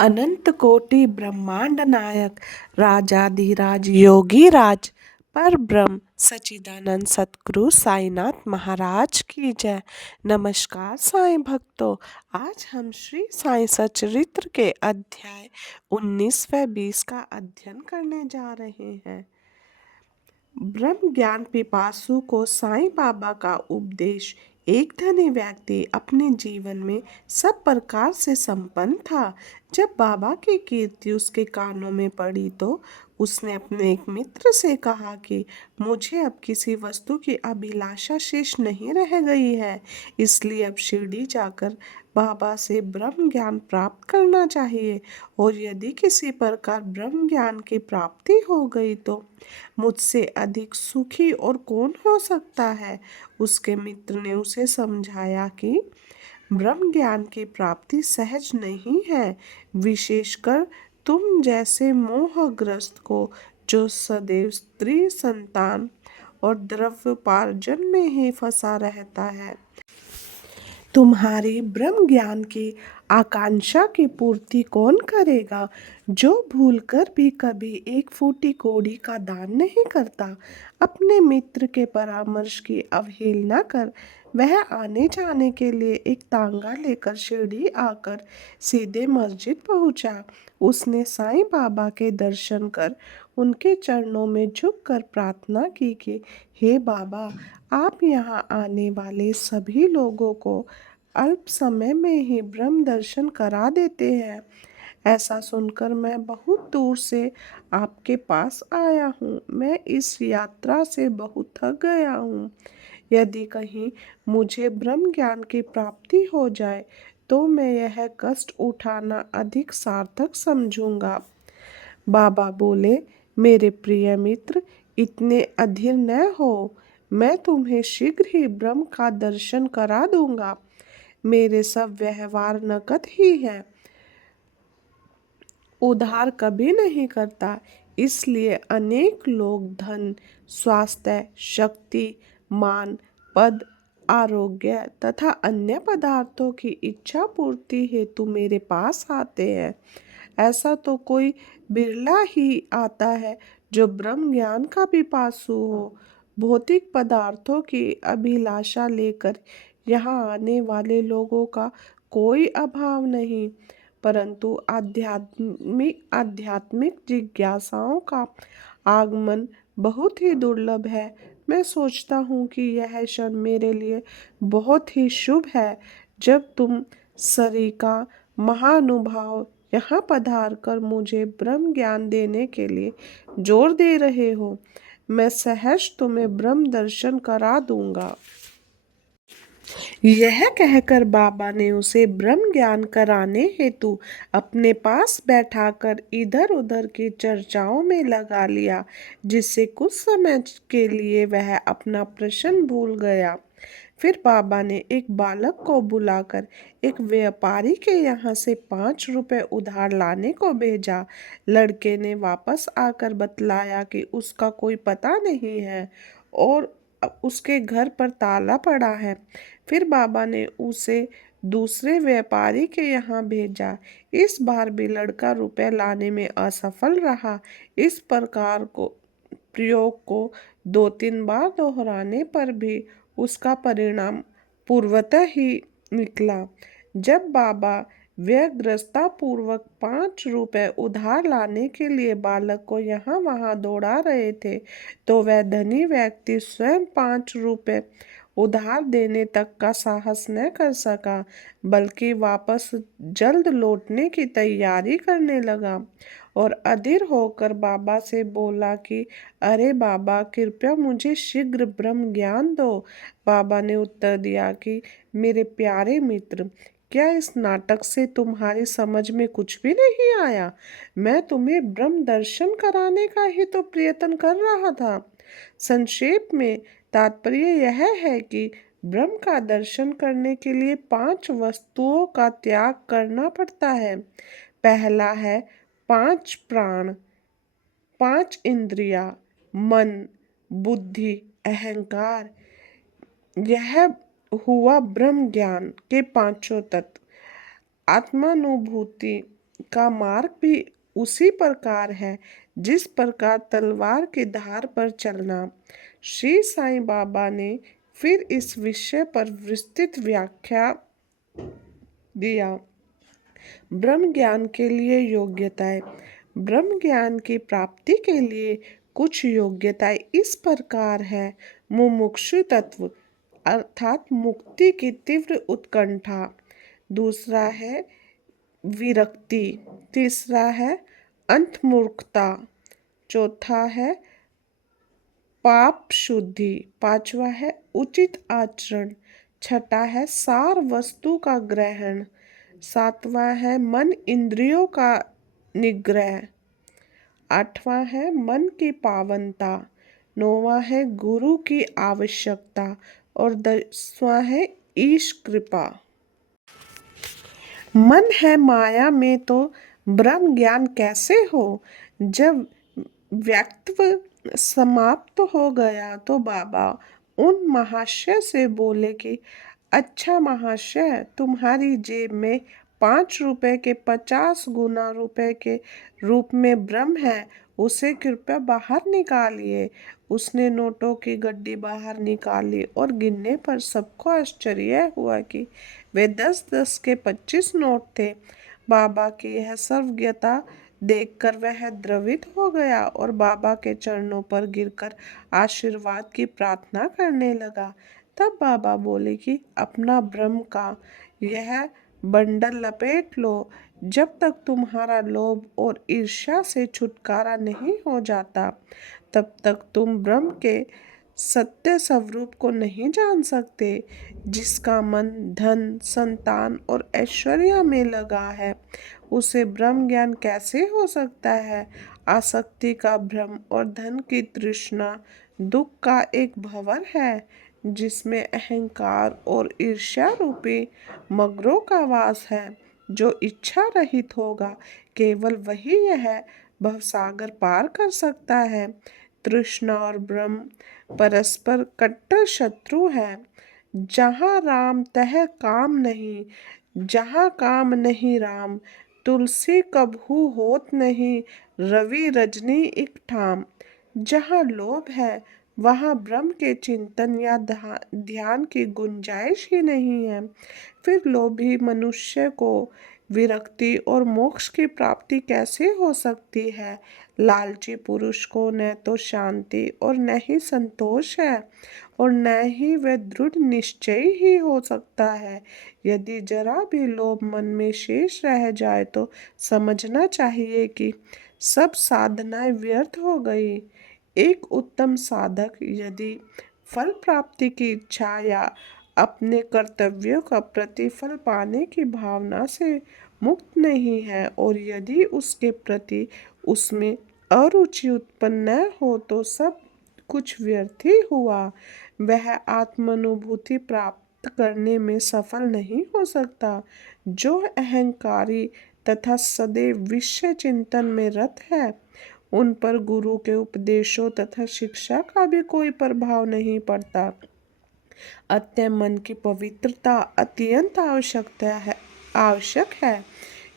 अनंत कोटि ब्रह्मांड नायक राजाधिराज योगी राज पर ब्रह्म सच्चिदानंद सतगुरु साईनाथ महाराज की जय। नमस्कार साईं भक्तों, आज हम श्री साईं सच्चरित्र के अध्याय 19 व 20 का अध्ययन करने जा रहे हैं। ब्रह्म ज्ञान पिपासु को साईं बाबा का उपदेश। एक धनी व्यक्ति अपने जीवन में सब प्रकार से संपन्न था। जब बाबा की कीर्ति उसके कानों में पड़ी तो उसने अपने एक मित्र से कहा कि मुझे अब किसी वस्तु की अभिलाषा शेष नहीं रह गई है, इसलिए अब शिरडी जाकर बाबा से ब्रह्म ज्ञान प्राप्त करना चाहिए, और यदि किसी प्रकार ब्रह्म ज्ञान की प्राप्ति हो गई तो मुझसे अधिक सुखी और कौन हो सकता है। उसके मित्र ने उसे समझाया कि ब्रह्म ज्ञान की प्राप्ति सहज नहीं है, विशेषकर तुम जैसे मोहग्रस्त को, जो सदैव स्त्री संतान और द्रव्योपार्जन में ही फंसा रहता है। तुम्हारी ब्रह्म ज्ञान की आकांक्षा की पूर्ति कौन करेगा, जो भूलकर भी कभी एक फूटी कौड़ी का दान नहीं करता। अपने मित्र के परामर्श की अवहेलना कर वह आने जाने के लिए एक तांगा लेकर शिरडी आकर सीधे मस्जिद पहुंचा। उसने साईं बाबा के दर्शन कर उनके चरणों में झुककर प्रार्थना की कि हे बाबा, आप यहाँ आने वाले सभी लोगों को अल्प समय में ही ब्रह्म दर्शन करा देते हैं। ऐसा सुनकर मैं बहुत दूर से आपके पास आया हूँ। मैं इस यात्रा से बहुत थक गया हूँ। यदि कहीं मुझे ब्रह्म ज्ञान की प्राप्ति हो जाए तो मैं यह कष्ट उठाना अधिक सार्थक समझूंगा। बाबा बोले, मेरे प्रिय मित्र, इतने अधीर न हो। मैं तुम्हें शीघ्र ही ब्रह्म का दर्शन करा दूंगा। मेरे सब व्यवहार नकद ही है, उधार कभी नहीं करता। इसलिए अनेक लोग धन, स्वास्थ्य, शक्ति, मान, पद, आरोग्य तथा अन्य पदार्थों की इच्छा पूर्ति हेतु मेरे पास आते हैं। ऐसा तो कोई बिरला ही आता है जो ब्रह्म ज्ञान का पिपासु हो। भौतिक पदार्थों की अभिलाषा लेकर यहाँ आने वाले लोगों का कोई अभाव नहीं, परंतु आध्यात्मिक जिज्ञासाओं का आगमन बहुत ही दुर्लभ है। मैं सोचता हूँ कि यह क्षण मेरे लिए बहुत ही शुभ है, जब तुम सरीका महानुभाव यहाँ पधार कर मुझे ब्रह्म ज्ञान देने के लिए जोर दे रहे हो। मैं सहर्ष तुम्हें ब्रह्म दर्शन करा दूंगा। यह कहकर बाबा ने उसे ब्रह्म ज्ञान कराने हेतु अपने पास बैठाकर इधर उधर की चर्चाओं में लगा लिया, जिससे कुछ समय के लिए वह अपना प्रश्न भूल गया। फिर बाबा ने एक बालक को बुलाकर एक व्यापारी के यहाँ से 5 रुपए उधार लाने को भेजा। लड़के ने वापस आकर बतलाया कि उसका कोई पता नहीं है और उसके घर पर ताला पड़ा है। फिर बाबा ने उसे दूसरे व्यापारी के यहाँ भेजा। इस बार भी लड़का रुपए लाने में असफल रहा। इस प्रकार को प्रयोग को 2-3 बार दोहराने पर भी उसका परिणाम पूर्वतः ही निकला। जब बाबा व्यग्रता पूर्वक 5 रुपए उधार लाने के लिए बालक को यहाँ वहाँ दौड़ा रहे थे, तो वह धनी व्यक्ति स्वयं 5 रुपए उधार देने तक का साहस न कर सका, बल्कि वापस जल्द लौटने की तैयारी करने लगा और अधीर होकर बाबा से बोला कि अरे बाबा, कृपया मुझे शीघ्र ब्रह्म ज्ञान दो। बाबा ने उत्तर दिया कि मेरे प्यारे मित्र, क्या इस नाटक से तुम्हारी समझ में कुछ भी नहीं आया? मैं तुम्हें ब्रह्म दर्शन कराने का ही तो प्रयत्न कर रहा था। संक्षेप में तात्पर्य यह है कि ब्रह्म का दर्शन करने के लिए 5 वस्तुओं का त्याग करना पड़ता है। पहला है 5 प्राण, 5 इंद्रियां, मन, बुद्धि, अहंकार। यह हुआ ब्रह्म ज्ञान के 5 तत्व। आत्मानुभूति का मार्ग भी उसी प्रकार है जिस प्रकार तलवार की धार पर चलना। श्री साईं बाबा ने फिर इस विषय पर विस्तृत व्याख्या दिया। ब्रह्म ज्ञान के लिए योग्यताएं। ब्रह्म ज्ञान की प्राप्ति के लिए कुछ योग्यताएं इस प्रकार है। मुमुक्षु तत्व अर्थात मुक्ति की तीव्र उत्कंठा। दूसरा है विरक्ति। तीसरा है अंतर्मुखता। चौथा है पाप शुद्धि। पांचवा है उचित आचरण। छठा है सार वस्तु का ग्रहण। सातवां है मन इंद्रियों का निग्रह। आठवां है मन की पावनता। नौवां है गुरु की आवश्यकता और 10वां है ईश कृपा। मन है माया में तो ब्रह्म ज्ञान कैसे हो। जब व्यक्तित्व समाप्त हो गया तो बाबा उन महाशय से बोले कि अच्छा महाशय, तुम्हारी जेब में 5 रुपए के 50 गुना रुपए के रूप में ब्रह्म है, उसे कृपया बाहर निकालिए। उसने नोटों की गड्डी बाहर निकाली और गिनने पर सबको आश्चर्य हुआ कि वे 10-10 के 25 नोट थे। बाबा की यह सर्वज्ञता देखकर वह द्रवित हो गया और बाबा के चरणों पर गिरकर आशीर्वाद की प्रार्थना करने लगा। तब बाबा बोले कि अपना ब्रह्म का यह बंडल लपेट लो। जब तक तुम्हारा लोभ और ईर्ष्या से छुटकारा नहीं हो जाता, तब तक तुम ब्रह्म के सत्य स्वरूप को नहीं जान सकते। जिसका मन धन, संतान और ऐश्वर्य में लगा है, उसे ब्रह्म ज्ञान कैसे हो सकता है। आसक्ति का भ्रम और धन की तृष्णा दुख का एक भंवर है, जिसमें अहंकार और ईर्ष्या रूपी मगरों का वास है। जो इच्छा रहित होगा, केवल वही यह भवसागर पार कर सकता है। तृष्णा और ब्रह्म परस्पर कट्टर शत्रु हैं। जहाँ राम तह काम नहीं, जहाँ काम नहीं राम। तुलसी कबहू होत नहीं, रवि रजनी एक ठाम। जहाँ लोभ है, वहाँ ब्रह्म के चिंतन या ध्यान की गुंजाइश ही नहीं है। फिर लोभी मनुष्य को विरक्ति और मोक्ष की प्राप्ति कैसे हो सकती है। लालची पुरुष को न तो शांति और न ही संतोष है और न ही वह दृढ़ निश्चय ही हो सकता है। यदि जरा भी लोभ मन में शेष रह जाए तो समझना चाहिए कि सब साधनाएं व्यर्थ हो गई। एक उत्तम साधक यदि फल प्राप्ति की इच्छा या अपने कर्तव्यों का प्रतिफल पाने की भावना से मुक्त नहीं है और यदि उसके प्रति उसमें अरुचि उत्पन्न न हो तो सब कुछ व्यर्थ ही हुआ। वह आत्मानुभूति प्राप्त करने में सफल नहीं हो सकता। जो अहंकारी तथा सदैव विषय चिंतन में रत है, उन पर गुरु के उपदेशों तथा शिक्षा का भी कोई प्रभाव नहीं पड़ता। अतः मन की पवित्रता अत्यंत आवश्यक है,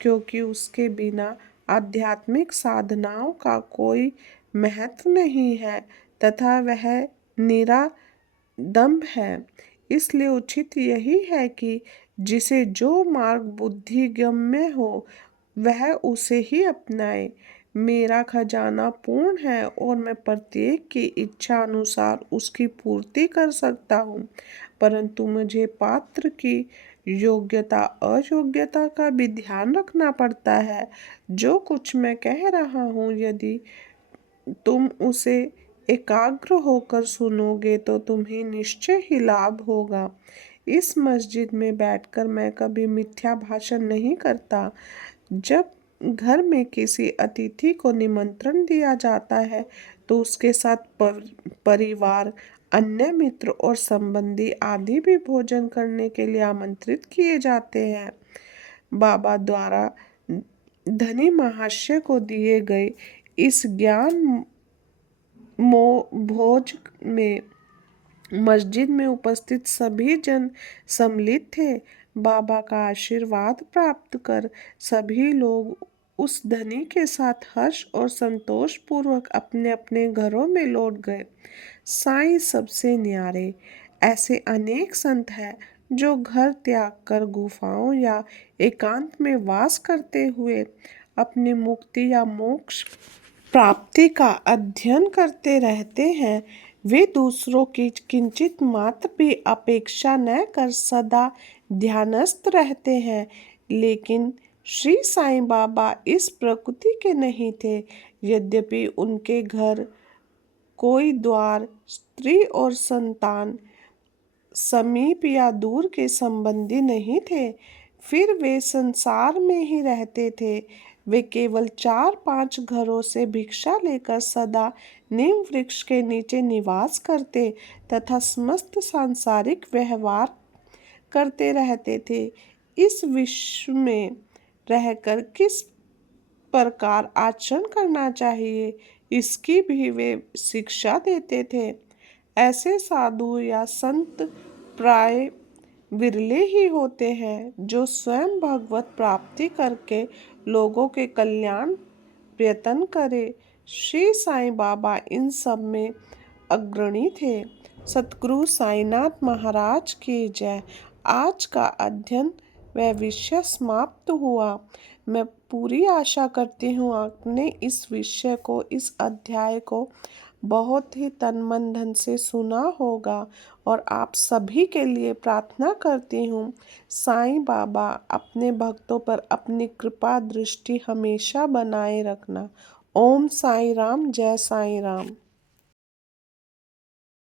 क्योंकि उसके बिना आध्यात्मिक साधनाओं का कोई महत्व नहीं है तथा वह निरादम्ब है। इसलिए उचित यही है कि जिसे जो मार्ग बुद्धिगम्य हो, वह उसे ही अपनाए। मेरा खजाना पूर्ण है और मैं प्रत्येक की इच्छा अनुसार उसकी पूर्ति कर सकता हूँ, परंतु मुझे पात्र की योग्यता अयोग्यता का भी ध्यान रखना पड़ता है। जो कुछ मैं कह रहा हूँ, यदि तुम उसे एकाग्र होकर सुनोगे तो तुम्हें निश्चय ही लाभ होगा। इस मस्जिद में बैठकर मैं कभी मिथ्या भाषण नहीं करता। जब घर में किसी अतिथि को निमंत्रण दिया जाता है तो उसके साथ परिवार, अन्य मित्र और संबंधी आदि भी भोजन करने के लिए आमंत्रित किए जाते हैं। बाबा द्वारा धनी महाशय को दिए गए इस ज्ञान भोज में मस्जिद में उपस्थित सभी जन सम्मिलित थे। बाबा का आशीर्वाद प्राप्त कर सभी लोग उस धनी के साथ हर्ष और संतोष पूर्वक अपने अपने घरों में लौट गए। साईं सबसे न्यारे। ऐसे अनेक संत हैं जो घर त्याग कर गुफाओं या एकांत में वास करते हुए अपनी मुक्ति या मोक्ष प्राप्ति का अध्ययन करते रहते हैं। वे दूसरों की किंचित मात्र भी अपेक्षा न कर सदा ध्यानस्थ रहते हैं। लेकिन श्री साईं बाबा इस प्रकृति के नहीं थे। यद्यपि उनके घर कोई द्वार, स्त्री और संतान समीप या दूर के संबंधी नहीं थे, फिर वे संसार में ही रहते थे। वे केवल 4-5 घरों से भिक्षा लेकर सदा नीम वृक्ष के नीचे निवास करते तथा समस्त सांसारिक व्यवहार करते रहते थे। इस विश्व में रहकर किस प्रकार आचरण करना चाहिए, इसकी भी वे शिक्षा देते थे। ऐसे साधु या संत प्राय विरले ही होते हैं जो स्वयं भगवत प्राप्ति करके लोगों के कल्याण प्रयत्न करे। श्री साईं बाबा इन सब में अग्रणी थे। सतगुरु साईनाथ महाराज की जय। आज का अध्ययन वह विषय समाप्त हुआ। मैं पूरी आशा करती हूँ आपने इस विषय को, इस अध्याय को बहुत ही तन मन धन से सुना होगा और आप सभी के लिए प्रार्थना करती हूँ साईं बाबा अपने भक्तों पर अपनी कृपा दृष्टि हमेशा बनाए रखना। ओम साईं राम, जय साईं राम।